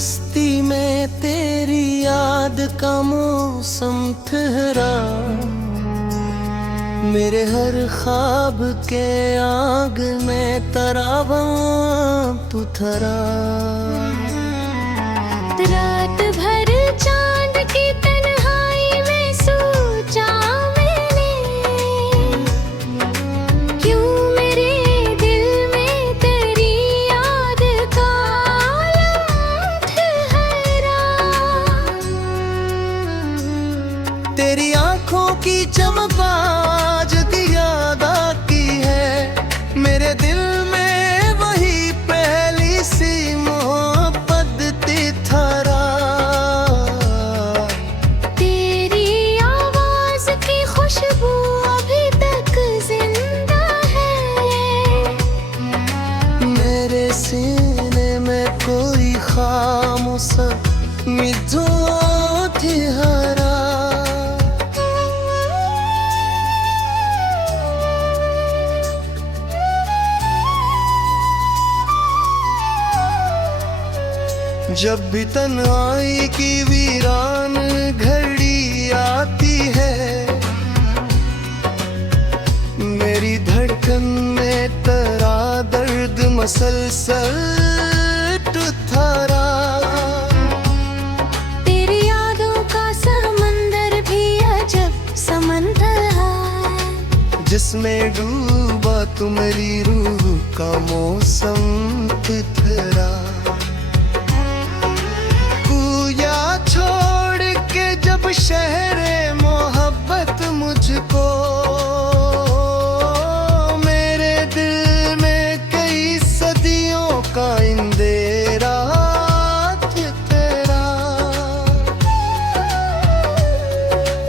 बस्ती में तेरी याद का मौसम ठहरा, मेरे हर ख्वाब के आग में तरावा तू थरा। रात भर चांद की तन्हाई में सोचा मैंने, क्यों मेरे दिल में तेरी याद का आलम ठहरा। तेरी आंखों की चमक आज की याद आती है, मेरे दिल में वही पहली सी मोहब्बत थी थरा। तेरी आवाज की खुशबू अभी तक जिंदा है, मेरे सीने में कोई खामोश मिठो थी हरा। जब भी तन्हाई की वीरान घड़ी आती है, मेरी धड़कन में तेरा दर्द मसलसल टुथारा। तेरी यादों का समंदर भी अजब समंदर है, जिसमें डूबा तू मेरी रूह का मौसम ठहरा। छोड़ के जब शहरे मोहब्बत मुझको, मेरे दिल में कई सदियों का इंदेरा तेरा।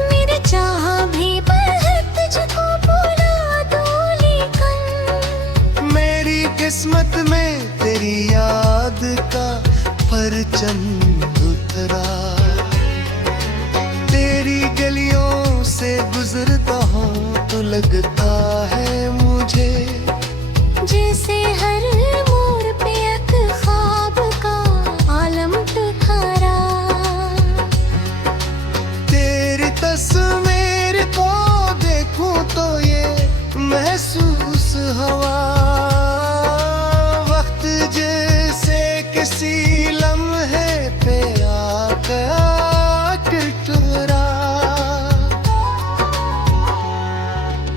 मेरे चाह भी बहुत तुझको भुला दूं, लेकिन मेरी किस्मत में तेरी याद का परचम उतरा। तेरी गलियों से गुजरता हूँ तो लगता है मुझे, जैसे हर मोड़ पे एक ख्वाब का आलम ठहरा। तेरी तस्वीर को देखूं तो ये महसूस हवा, वक्त जैसे किसी लम्हे पे आकर टुकड़ा।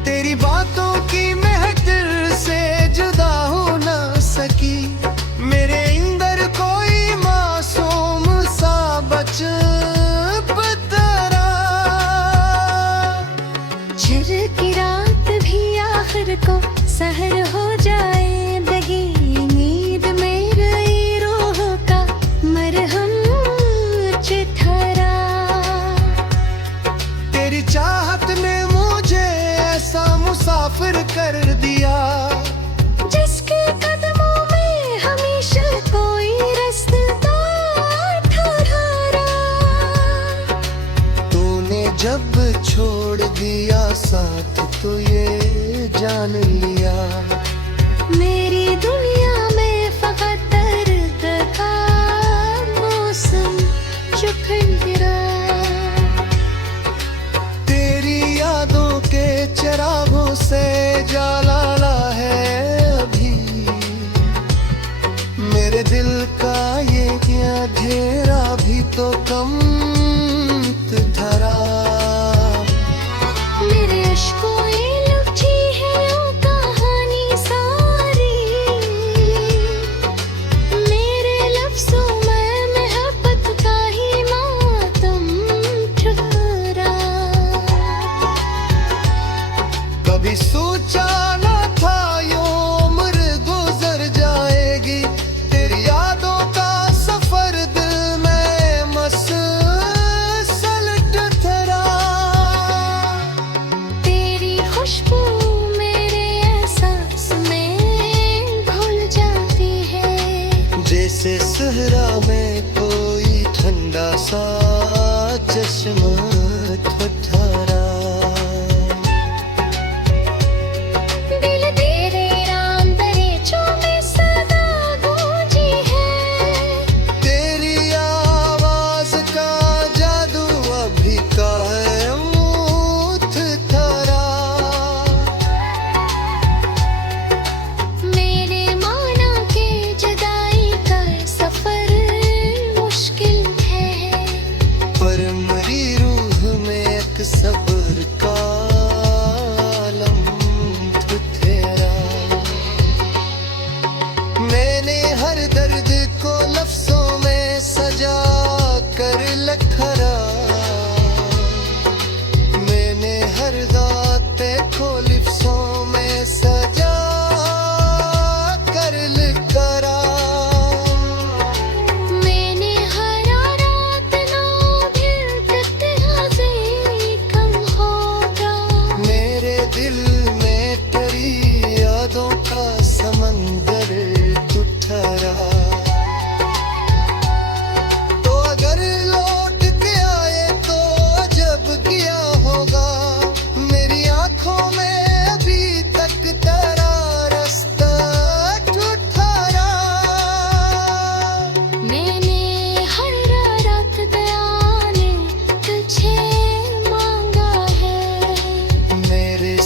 तेरी बातों की महक दिल से जुदा हो ना सकी, मेरे अंदर कोई मासूम सा बचपना। झर की रात भी आखिर को सहर हो जाए, दगी नींद में गई रूह का मरहम चिथरा। तेरी चाहत ने मुझे ऐसा मुसाफिर कर दिया, जिसके कदमों में हमेशा कोई रास्ता ठहरा। तूने जब छोड़ दिया साथ तो ये जान लिया, मेरी दुनिया में फकत दर्द का मौसम चुभन गिरा। तेरी यादों के चिरागों से जलाला है अभी, मेरे दिल का ये अंधेरा भी तो कम धरा। मेरे अश्कों में लुची है वो कहानी सारी, मेरे लफ्ज़ों में मोहब्बत का ही मातम ठहरा। कभी सोचा न था यूं उम्र गुजर जाएगी, तेरी यादों का सफर दिल में मसलसल ठहरा। तेरी खुशबू मेरे एहसास में घुल जाती है, जैसे सहरा में कोई ठंडा सा चश्मा ठहरा। दिल तेरे राम दरेचों में सदा गूंजी है, तेरी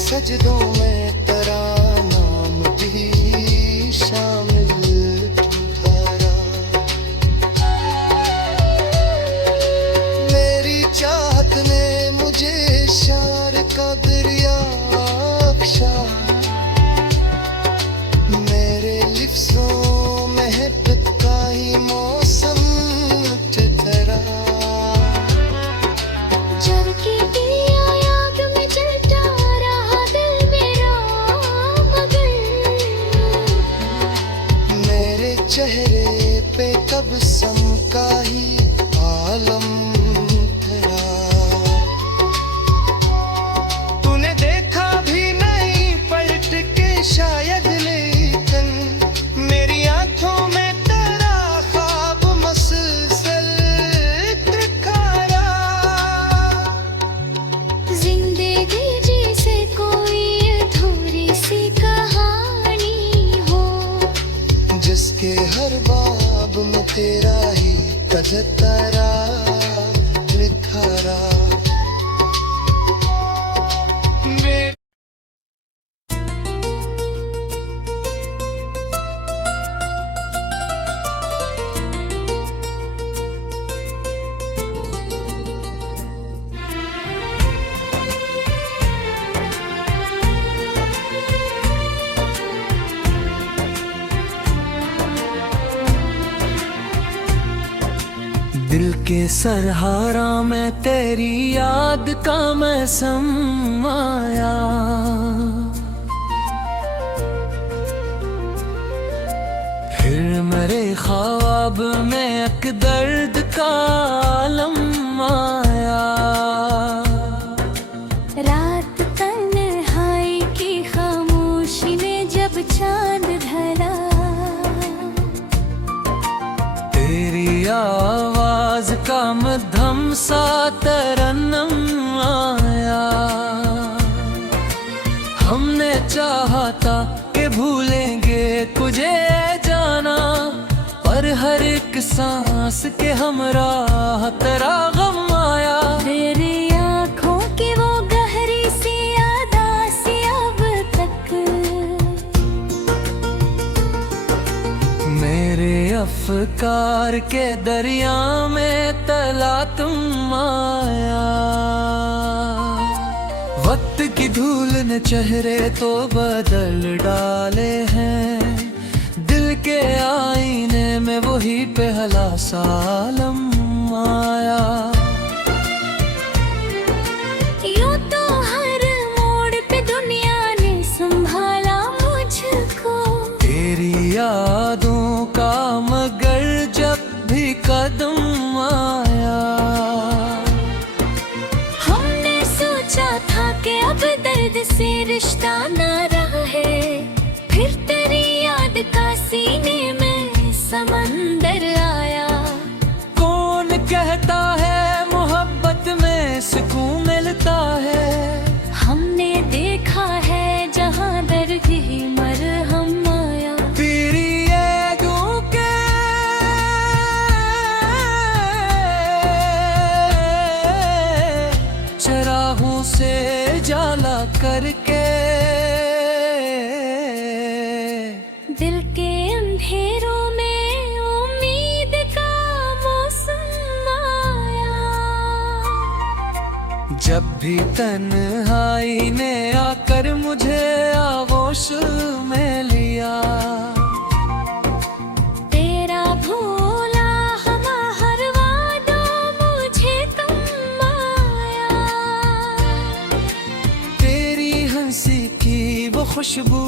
सजदों में तेरा नाम भी शामिल ठहरा। मेरी चाहत ने मुझे शार का दरिया बख्शा, मेरे लिफ्ज़ों में है का ही मौसम ठहरा। जल की दिया याद में जलता रहा दिल मेरा, मगर मेरे चेहरे पे तबस्सुम का ही आलम ठहरा। तूने देखा भी नहीं पलट के शायद, लेकिन मेरी आंखों में तेरा ख्वाब मसलसल दिखाया। जिंदगी जैसे कोई अधूरी सी कहानी हो, जिसके हर बाब में तेरा ही तजतरा लिखा। दिल के सरहारा में तेरी याद का मैं समाया। फिर मेरे ख्वाब में एक दर्द का आलम आया। रात तन्हाई की खामोशी में जब चांद ढला, तेरी आवाज का मध्यम सा तरन्नुम आया। हमने चाहा था कि भूलेंगे तुझे जाना, पर हर एक सांस के हमराह तेरा गम आया। तेरी आँखों की वो गहरी सी यादासी अब तक मेरे अफकार के दरिया में तला तुम आया। वक्त की धूल ने चेहरे तो बदल डाले हैं, दिल के आईने में वही पहला सालम आया। यूं तो हर मोड़ पे दुनिया ने संभाला मुझको, तेरी यादों का मगर जब भी कदम आया। हमने सोचा था कि अब दर्द से रिश्ता ना रहे, फिर तेरी याद का सीने में समंदर आया। कौन कहता है मोहब्बत में सुकून मिलता है, हमने देखा है जहां दर्द ही मरहम आया। तेरी यादों के चरागों से जाला करके दिल के अंधेरों में उम्मीद का मौसम आया। जब भी तन्हाई ने आकर मुझे आगोश में लिया, तेरा भूला हवा हर वादा मुझे कम आया। तेरी हंसी की वो खुशबू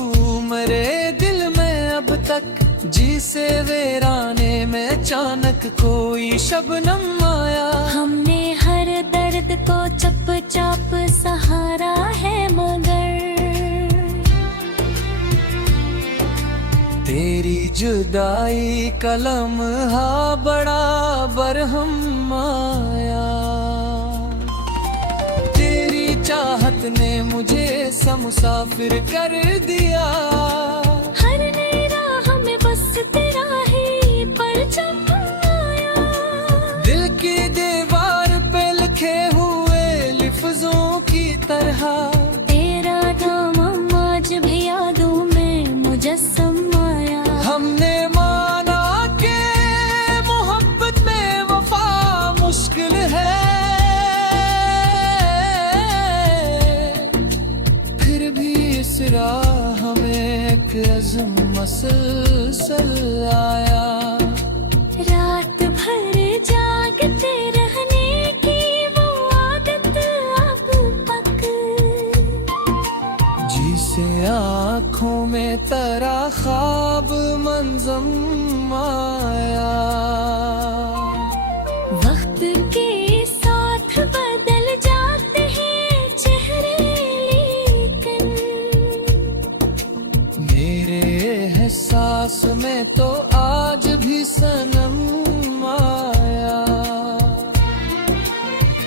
मेरे दिल में अब तक, जिसे वीराने में अचानक कोई शबनम आया। हमने हर दर्द को चुपचाप सहारा है, मगर तेरी जुदाई का लम्हा बड़ा बरहम आया। तेरी चाहत ने मुझे सा मुसाफिर कर दिया। हर नई राह में बस तेरा ही परचम आया। दिल की दीवार पे लिखे हुए लिफ्जों की तरह तेरा नाम भी इस राह में एक अज़्म मसलसल आया। रात भर जागते रहने की वो आदत अब पक, जिसे आँखों में तरा ख्वाब मंज़म आया। वक्त के साथ बदल जाते हैं चेहरे, लेकिन मेरे एहसास में तो आज भी सनम आया।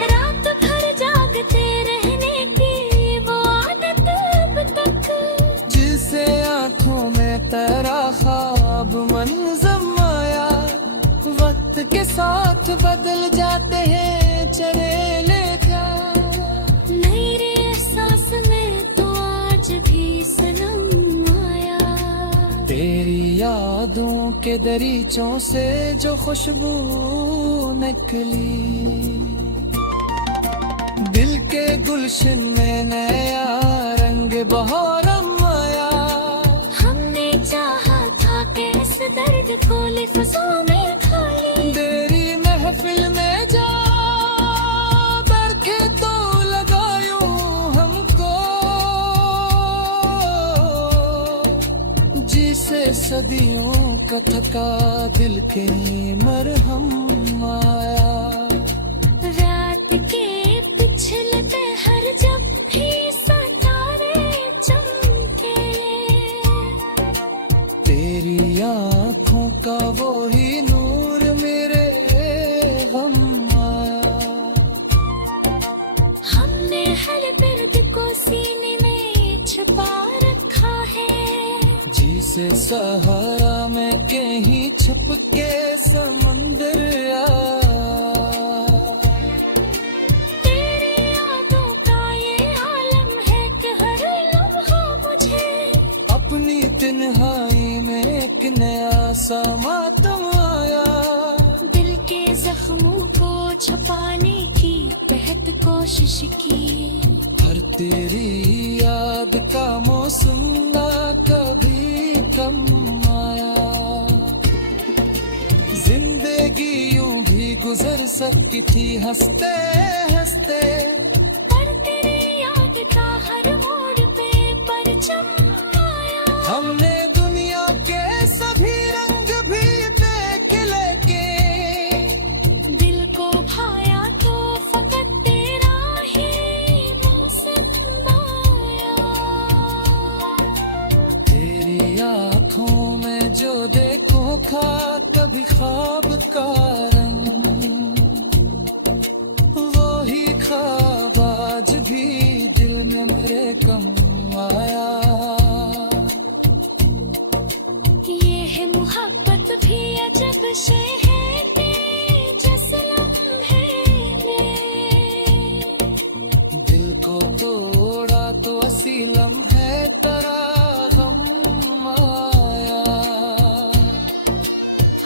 रात भर जागते रहने की वो आदत अब तक, जिसे आँखों में तेरा ख्वाब मंज़म आया। वक्त के साथ बदल जाते हैं चेहरे, लेकिन मेरे एहसास में तो आज भी सनम आया। तेरी यादों के दरीचों से जो खुशबू निकली, दिल के गुलशन में नया रंग बहारम आया। हमने चाहा था कि इस दर्द को लिफ्ज़ों में खाली, तेरी महफिल में जा बरखे तो लगायूं हमको, जिसे सदियों का थका दिल के मरहम आया। रात के पिछले हर जब भी सितारे चमके, तेरी आँखों का वो ही नूर मेरे गम आया। हमने हर दर्द को सीने में छुपा रखा है, जिसे सहारा में कहीं छुप के समंदर आया। तेरी यादों का ये आलम है कि हर लम्हा मुझे अपनी तन्हाई में एक नया सा मातम आया। दिल के जख्मों को छुपाने की बेहद कोशिश की, हर तेरी याद का मौसम ना कभी कम आया। जिंदगी यूं भी गुजर सकती थी हंसते हंसते, पर तेरी याद का हर मोड़ पे परचम आया। हमने दुनिया के सभी रंग भी देख लेके, दिल को भाया तो फकत तेरा ही मौसम आया। तेरी आँखों में जो देखो खा कभी ख्वाब का रंग, वो ही ख्वाब आज भी दिल में मेरे कम आया। ये है मोहब्बत भी अजब शे है कि जिस लम्हे में दिल को तोड़ा तो असी लम्हे तेरा गम आया।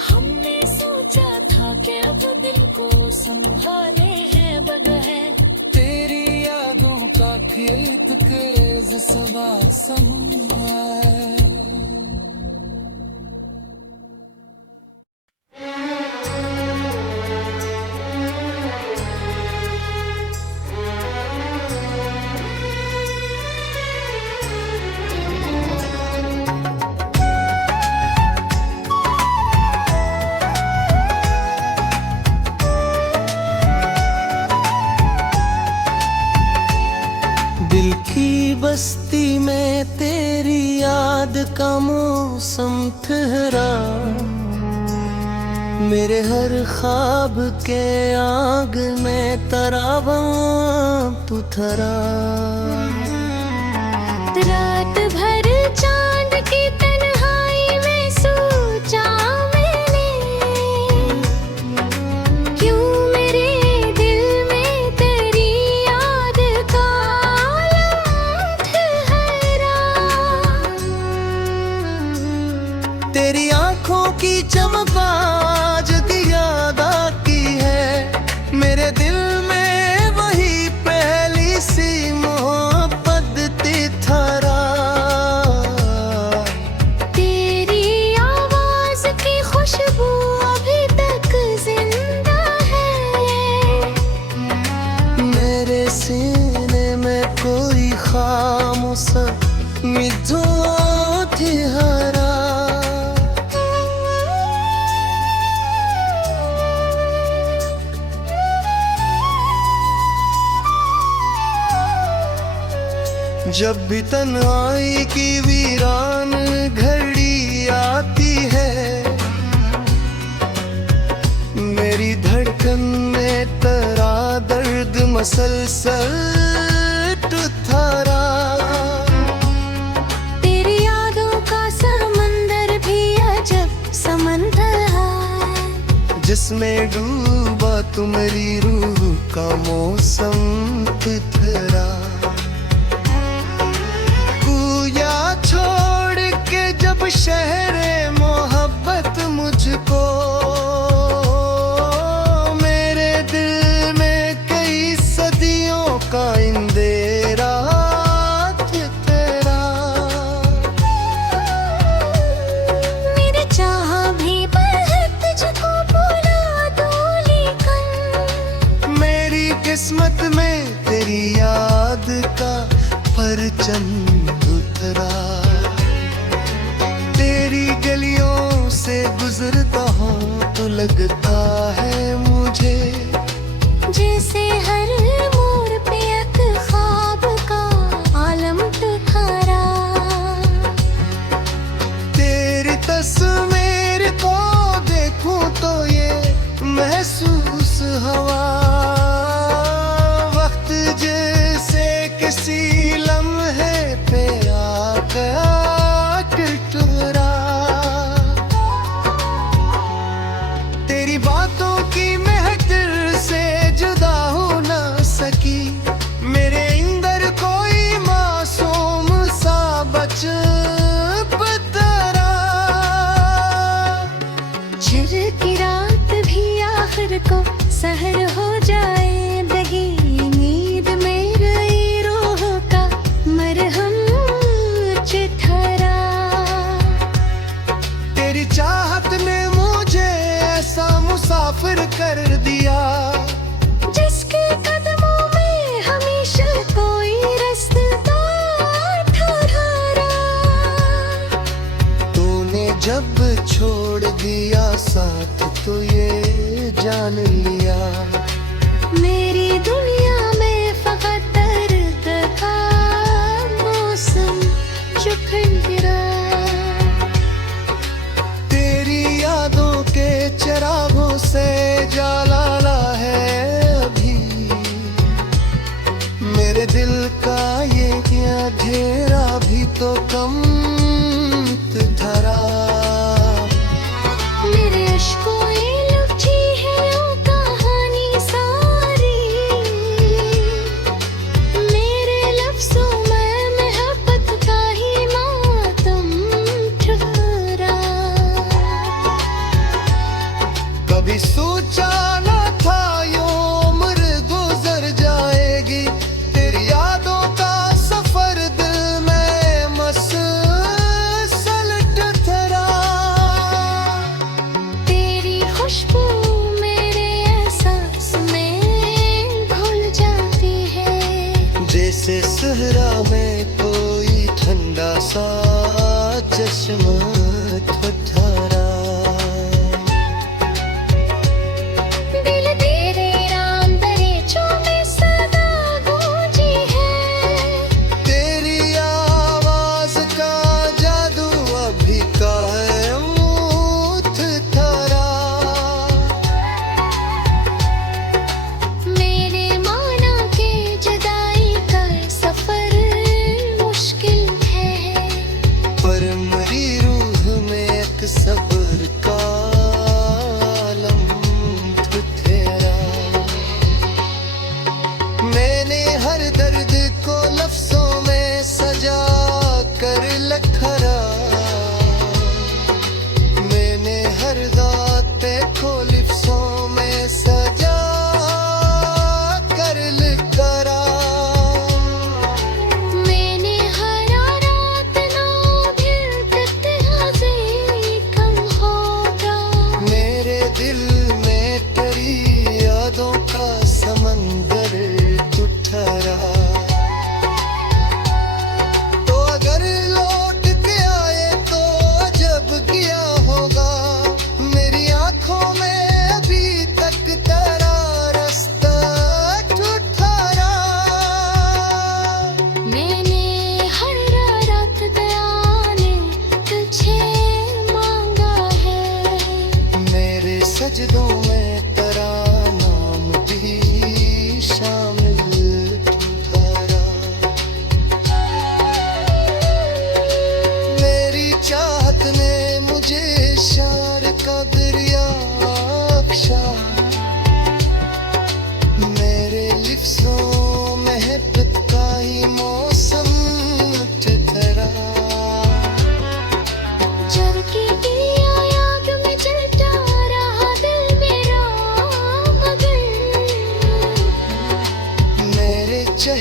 हमने सोचा था कि अब दिल को संभाले है बगैर तेरी यादों का खेत केज सदा समाए। दिल की बस्ती में तेरी याद का मौसम ठहरा, मेरे हर ख्वाब के आग में तरावा तू थरा। रात भर चांद की तन्हाई में सोचा मैंने, क्यों मेरे दिल में तेरी याद का आलम ठहरा। तेरी आंखों की चमक आज की याद आती है, मेरे दिल में वही पहली सी मोहब्बत थी था। जब भी तन्हाई की वीरान घड़ी आती है, मेरी धड़कन में तेरा दर्द मसलसल टुथारा। तेरी यादों का समंदर भी अजब समंदर है, जिसमें डूबा तुम्हारी रूह का मौसम तिथरा। छोड़ के जब शहरे मोहब्बत मुझको, मेरे दिल में कई सदियों का इंदेरा तेरा। मेरे चाह भी बहुत तुझको भुला दूं, लेकिन मेरी किस्मत में तेरी याद का परचम उतरा। तेरी गलियों से गुजरता हूँ तो लगता है मुझे, जैसे हर मोड़ पे एक ख्वाब का आलम तुखारा। तेरी तस्वीर को देखूं तो ये महसूस हवा, वक्त जैसे किसी लम्हे पे आ गया टुकड़ा। तेरी बातों की महफिल से जुदा हो ना सकी, मेरे अंदर कोई मासूम सा बचपना। झर की रात भी आखिर को सहर हो जाए, दगी नींद में गई रूह का मरहम चिथरा। तेरी चाहत ने मुझे ऐसा मुसाफिर कर दिया, जिसके कदमों में हमेशा कोई रास्ता ठहरा। तूने जब छोड़ दिया साथ तो ये जान लिया, मेरी दुनिया में फकत दर्द का मौसम चुभन गिरा। तेरी यादों के चिरागों से जलाला है अभी, मेरे दिल का ये अंधेरा भी तो कम धरा। मेरे अश्कों में लुची है वो कहानी सारी, मेरे लफ्जों में मोहब्बत का ही मातम ठहरा। कभी सोचा न था यूं उम्र गुजर जाएगी, तेरी यादों का सफर दिल में मसल टुकड़ा। तेरी खुशबू मेरे एहसास में घुल जाती है, जैसे सहरा में कोई ठंडा सा चश्मा ठहरा। दिल तेरे राम दरीचों में सदा गूंजी है, तेरी आवाज का जादू अभी कायम थरा। मेरे माना के जुदाई का सफर मुश्किल है, पर मेरी रूह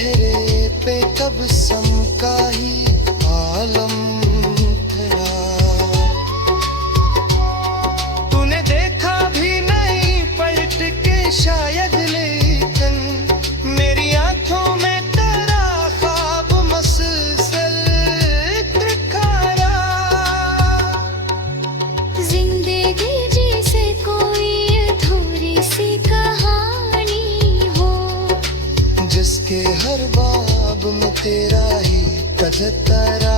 चेहरे पे तबस्सुम का ही आलम तेरा। तूने देखा भी नहीं पलट के शायद, लेकिन मेरी आंखों में तेरा ख्वाब मसलसल दिखाया। जिंदगी जैसे कोई अधूरी सी कहानी हो, जिसके हर बाब में तेरा ही तजतरा।